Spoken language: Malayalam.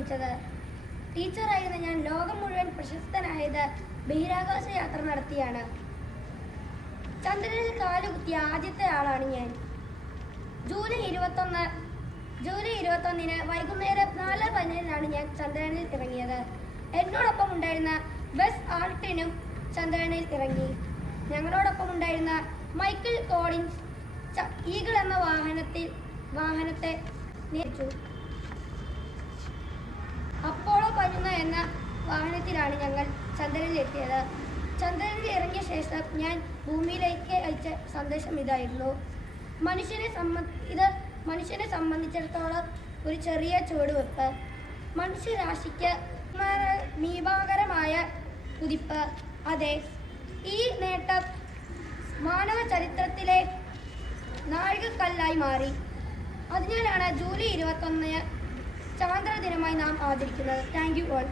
ജനിച്ചത്. ടീച്ചറായിരുന്ന ഞാൻ ലോകം മുഴുവൻ പ്രശസ്തനായത് ബഹിരാകാശ യാത്ര നടത്തിയാണ്. ചന്ദ്രനിൽ കാലുകുത്തിയ ആദ്യത്തെ ആളാണ് ഞാൻ. ജൂലൈ 21 വൈകുന്നേരം 4:17 ഞാൻ ചന്ദ്രനിൽ ഇറങ്ങിയത്. എന്നോടൊപ്പം ഉണ്ടായിരുന്ന ബസ് ആൾട്ടിനും ചന്ദ്രനിൽ ഇറങ്ങി. ഞങ്ങളോടൊപ്പം ഉണ്ടായിരുന്ന മൈക്കിൾ കോളിൻസ് ഈഗിൾ എന്ന വാഹനത്തെ നയിച്ചു. അപ്പോളോ 11 എന്ന വാഹനത്തിലാണ് ഞങ്ങൾ ചന്ദ്രനിൽ എത്തിയത്. ചന്ദ്രനിൽ ഇറങ്ങിയ ശേഷം ഞാൻ ഭൂമിയിലേക്ക് അയച്ച സന്ദേശം ഇതായിരുന്നു: മനുഷ്യനെ സംബന്ധിച്ചിടത്തോളം ഒരു ചെറിയ ചുവടുവെപ്പ്, മനുഷ്യരാശിക്ക് മീമാകരമായ കുതിപ്പ്. അതെ, ഈ നേട്ടം മാനവ ചരിത്രത്തിലെ നാഴികക്കല്ലായി മാറി. അതിനാലാണ് ജൂലൈ 21 ചാന്ദ്രദിനമായി നാം ആചരിക്കുന്നത്. Thank you all.